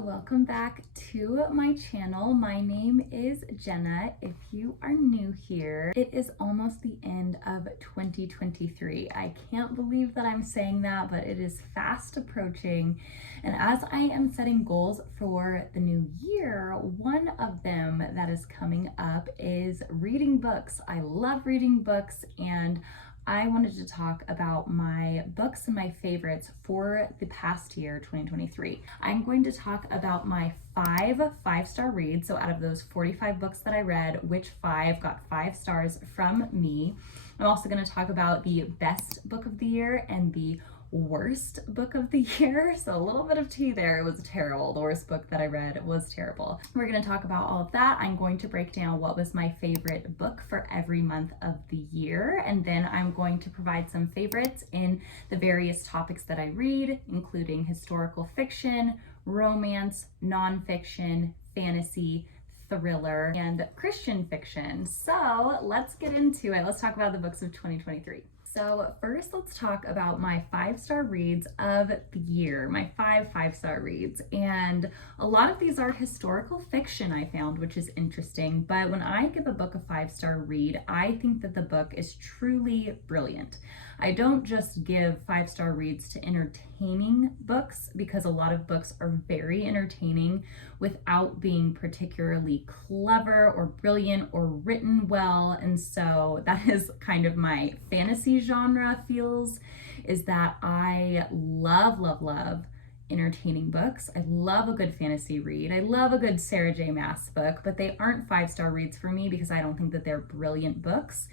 welcome back to my channel. My name is Jenna. If you are new here, it is almost the end of 2023. I can't believe that I'm saying that, but it is fast approaching. And as I am setting goals for the new year, one of them that is coming up is reading books. I love reading books, and I wanted to talk about my books and my favorites for the past year, 2023. I'm going to talk about my five-star reads. So out of those 45 books that I read, which 5 got 5 stars from me. I'm also going to talk about the best book of the year and the worst book of the year. So a little bit of tea there. It was terrible. The worst book that I read was terrible. We're going to talk about all of that. I'm going to break down what was my favorite book for every month of the year. And then I'm going to provide some favorites in the various topics that I read, including historical fiction, romance, nonfiction, fantasy, thriller, and Christian fiction. So let's get into it. Let's talk about the books of 2023. So first, let's talk about my 5-star reads of the year, my five-star reads. And a lot of these are historical fiction, I found, which is interesting. But when I give a book a 5-star read, I think that the book is truly brilliant. I don't just give 5-star reads to entertaining books, because a lot of books are very entertaining without being particularly clever or brilliant or written well. And so that is kind of my fantasy genre feels, is that I love entertaining books. I love a good fantasy read. I love a good Sarah J. Maas book, but they aren't 5-star reads for me because I don't think that they're brilliant books.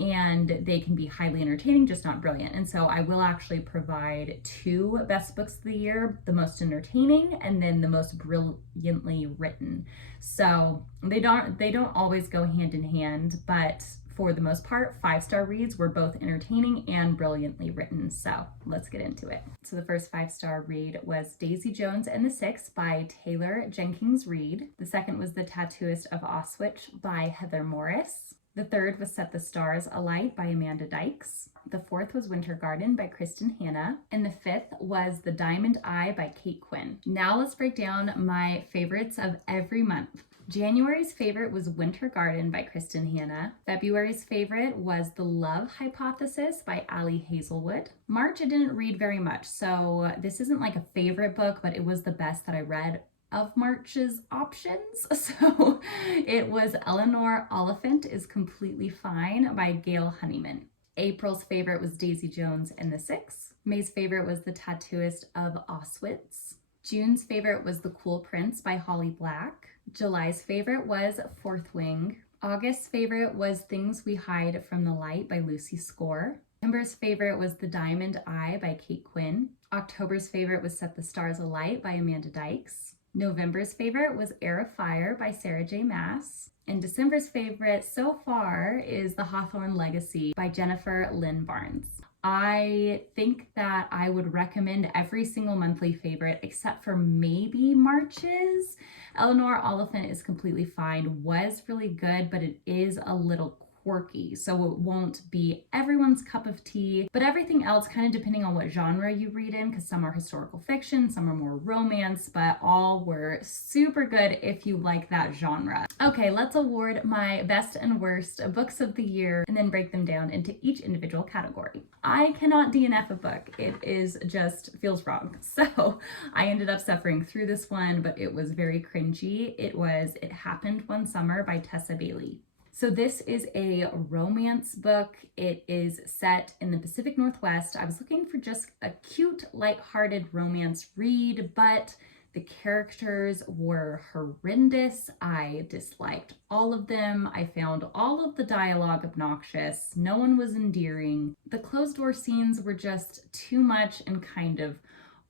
And they can be highly entertaining, just not brilliant. And so I will actually provide 2 best books of the year, the most entertaining and then the most brilliantly written. So they don't always go hand in hand, but for the most part, 5-star reads were both entertaining and brilliantly written. So let's get into it. So the first 5-star read was Daisy Jones and the Six by Taylor Jenkins Reid. The second was The Tattooist of Auschwitz by Heather Morris. The third was Set the Stars Alight by Amanda Dykes. The fourth was Winter Garden by Kristen Hanna. And the fifth was The Diamond Eye by Kate Quinn. Now let's break down my favorites of every month. January's favorite was Winter Garden by Kristen Hanna. February's favorite was The Love Hypothesis by Ali Hazelwood. March I didn't read very much, so this isn't like a favorite book, but it was the best that I read of March's options. So it was Eleanor Oliphant is Completely Fine by Gail Honeyman. April's favorite was Daisy Jones and the Six. May's favorite was The Tattooist of Auschwitz. June's favorite was The Cool Prince by Holly Black. July's favorite was Fourth Wing. August's favorite was Things We Hide from the Light by Lucy Score. September's favorite was The Diamond Eye by Kate Quinn. October's favorite was Set the Stars Alight by Amanda Dykes. November's favorite was Air of Fire by Sarah J. Maas. And December's favorite so far is The Hawthorne Legacy by Jennifer Lynn Barnes. I think that I would recommend every single monthly favorite except for maybe March's. Eleanor Oliphant is Completely Fine was really good, but it is a little quirky, so it won't be everyone's cup of tea, but everything else, kind of depending on what genre you read in, because some are historical fiction, some are more romance, but all were super good if you like that genre. Okay, let's award my best and worst books of the year and then break them down into each individual category. I cannot DNF a book. It is just feels wrong. So I ended up suffering through this one, but it was very cringy. It was It Happened One Summer by Tessa Bailey. So this is a romance book. It is set in the Pacific Northwest. I was looking for just a cute, lighthearted romance read, but the characters were horrendous. I disliked all of them. I found all of the dialogue obnoxious. No one was endearing. The closed door scenes were just too much and kind of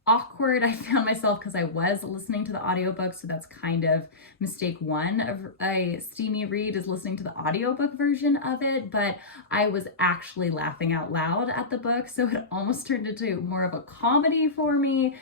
awkward. I found myself, because I was listening to the audiobook, so that's kind of mistake one of a steamy read, is listening to the audiobook version of it, but I was actually laughing out loud at the book, so it almost turned into more of a comedy for me.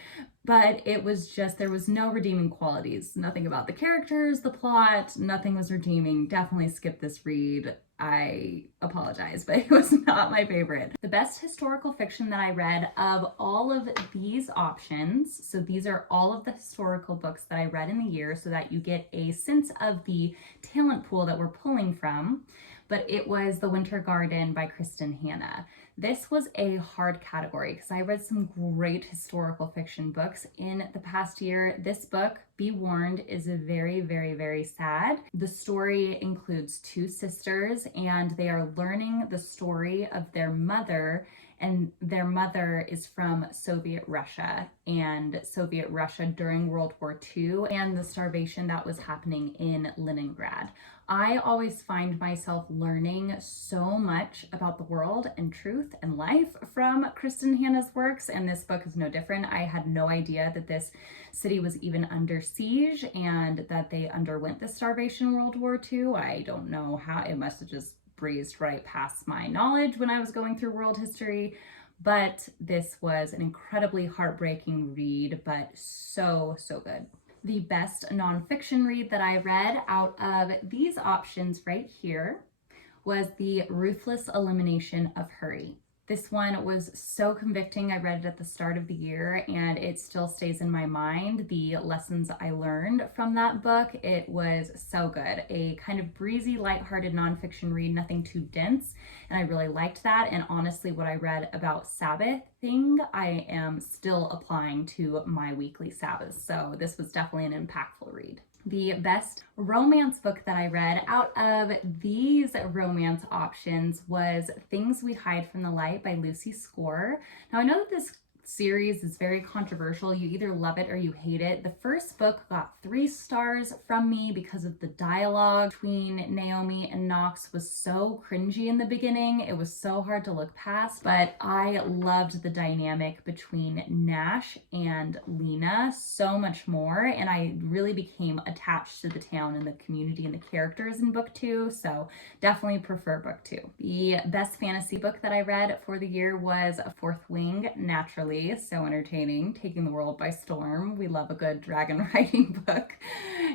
but it was just, there was no redeeming qualities. Nothing about the characters, the plot, nothing was redeeming. Definitely skip this read. I apologize, but it was not my favorite. The best historical fiction that I read of all of these options, so these are all of the historical books that I read in the year so that you get a sense of the talent pool that we're pulling from, but it was The Winter Garden by Kristen Hanna. This was a hard category because I read some great historical fiction books in the past year. This book, be warned, is very, very, very sad. The story includes two sisters and they are learning the story of their mother, and their mother is from Soviet Russia during World War II and the starvation that was happening in Leningrad. I always find myself learning so much about the world and truth and life from Kristen Hanna's works, and this book is no different. I had no idea that this city was even under siege and that they underwent the starvation in World War II. I don't know how, it must have just breezed right past my knowledge when I was going through world history, but this was an incredibly heartbreaking read, but so, so good. The best nonfiction read that I read out of these options right here was The Ruthless Elimination of Hurry. This one was so convicting. I read it at the start of the year and it still stays in my mind. The lessons I learned from that book, it was so good. A kind of breezy, lighthearted nonfiction read, nothing too dense. And I really liked that. And honestly, what I read about Sabbathing, I am still applying to my weekly Sabbaths. So this was definitely an impactful read. The best romance book that I read out of these romance options was Things We Hide from the Light by Lucy Score. Now I know that this series is very controversial. You either love it or you hate it. The first book got 3 stars from me because of the dialogue between Naomi and Knox was so cringy in the beginning. It was so hard to look past, but I loved the dynamic between Nash and Lena so much more, and I really became attached to the town and the community and the characters in book 2, so definitely prefer book 2. The best fantasy book that I read for the year was Fourth Wing, naturally. So entertaining, taking the world by storm. We love a good dragon riding book,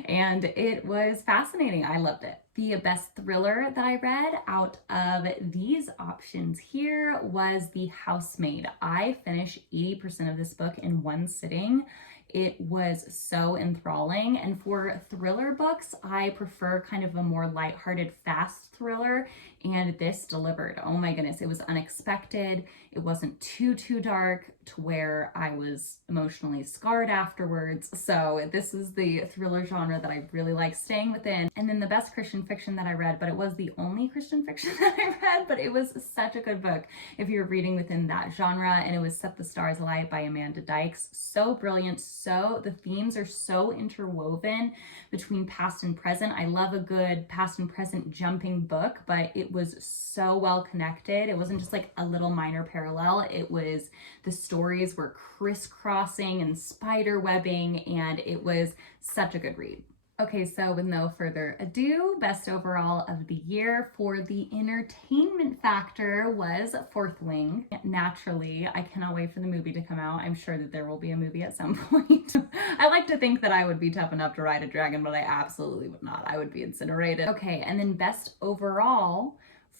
and it was fascinating. I loved it. The best thriller that I read out of these options here was The Housemaid. I finished 80% of this book in one sitting. It was so enthralling, and for thriller books, I prefer kind of a more lighthearted, fast thriller, and this delivered. Oh my goodness, it was unexpected. It wasn't too dark to where I was emotionally scarred afterwards. So this is the thriller genre that I really like staying within. And then the best Christian fiction that I read, but it was the only Christian fiction that I read, but it was such a good book if you're reading within that genre, and it was Set the Stars Alight by Amanda Dykes. So brilliant. So the themes are so interwoven between past and present. I love a good past and present jumping book, but it was so well connected. It wasn't just like a little minor parallel. It was, the stories were crisscrossing and spider webbing, and it was such a good read. Okay, so with no further ado, best overall of the year for the entertainment factor was Fourth Wing. Naturally, I cannot wait for the movie to come out. I'm sure that there will be a movie at some point. I like to think that I would be tough enough to ride a dragon, but I absolutely would not. I would be incinerated. Okay, and then best overall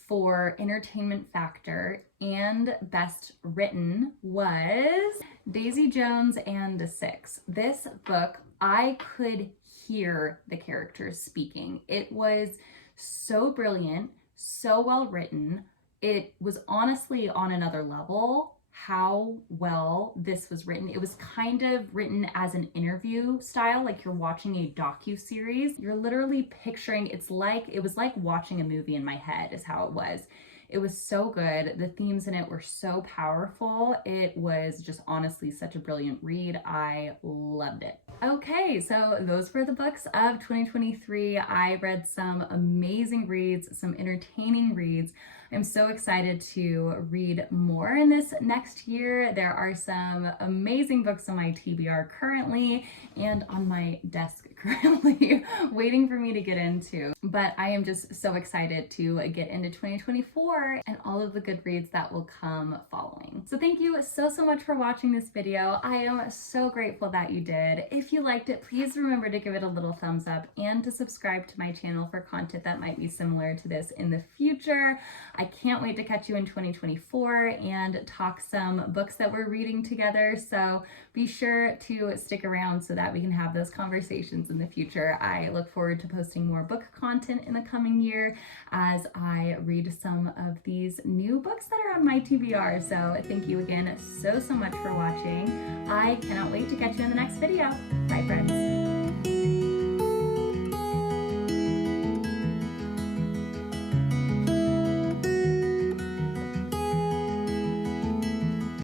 for entertainment factor and best written was Daisy Jones and the Six. This book, I could hear the characters speaking. It was so brilliant, so well written. It was honestly on another level how well this was written. It was kind of written as an interview style, like you're watching a docu-series. You're literally picturing, it was like watching a movie in my head is how it was. It was so good. The themes in it were so powerful. It was just honestly such a brilliant read. I loved it. Okay, so those were the books of 2023. I read some amazing reads, some entertaining reads. I'm so excited to read more in this next year. There are some amazing books on my TBR currently and on my desk currently waiting for me to get into. But I am just so excited to get into 2024 and all of the good reads that will come following. So thank you so much for watching this video. I am so grateful that you did. If you liked it, please remember to give it a little thumbs up and to subscribe to my channel for content that might be similar to this in the future. I can't wait to catch you in 2024 and talk some books that we're reading together. So be sure to stick around so that we can have those conversations in the future. I look forward to posting more book content in the coming year as I read some of these new books that are on my TBR. So thank you again so much for watching. I cannot wait to catch you in the next video. Bye, friends.